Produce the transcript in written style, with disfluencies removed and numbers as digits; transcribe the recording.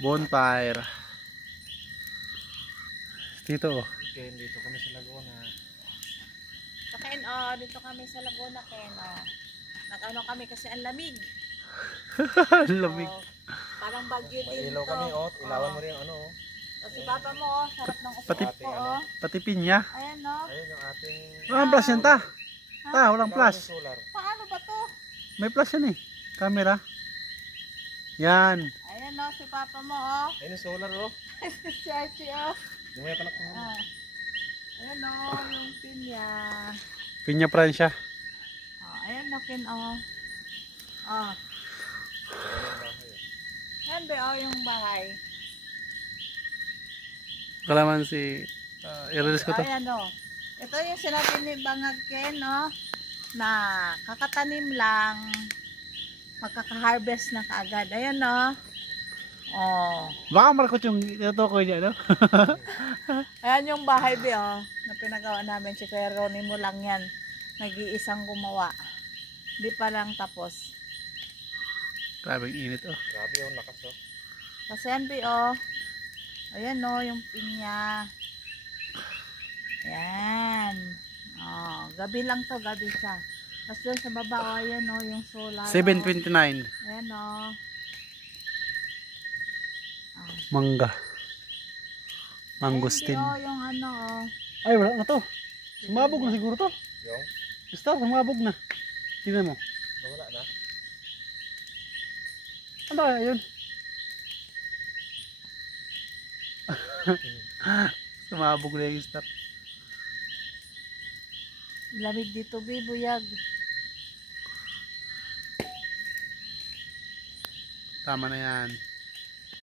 Bonfire. Dito. Okay, dito kami sa Laguna. So Ken, dito kami sa Laguna, Ken. Nag-ano kami kasi ang lamig. Lamig. Parang bagyo din Ilaw to. kami, ilawan mo rin yung ano, Si Papa mo, sarap ng upo Pati- ko, Pati pinya. Ayan, no? Ayun yung ating Walang flash yan ta. Ta, walang flash. solar. Paano ba to? May flash yan eh. Camera. Yan. Ayan, no? Si Papa mo, Ayun yung solar, Si Archie, Di mo yung kanak mo. Ayan, no? Yung pinya. Pinya Francia. Ayan, no, Ken, Ayan ba, yung bahay. Kalaman si i-release ko to. Ayan, no? Ito yung sinabi ni Bangag Ken, no? Na kakatanim lang, magkaka-harvest na kaagad. Ayan, no? Baka marakot yung tutukoy niya, no? Ayan yung bahay, be, na pinagawa namin. Si Kuya Ronnie mo lang yan. Nag-iisang gumawa. Di pa lang tapos. Grabe ang init, Grabe yung lakas, Kasi yan, be, ayan, no, yung pinya. Ayan. Gabi lang to, gabi siya. Tapos doon sa baba, ayan, no, yung solar. 7:29. Ayan, no. Mangga. Mangosteen. Ayan, yung ano, Ay, wala na to. Sumabog na siguro to. Yung? Basta, sumabog na. Tingnan mo. Nawala na. Ano kaya yun? Sumabog na yung start. lamig dito, be, buyag. Tama na yan.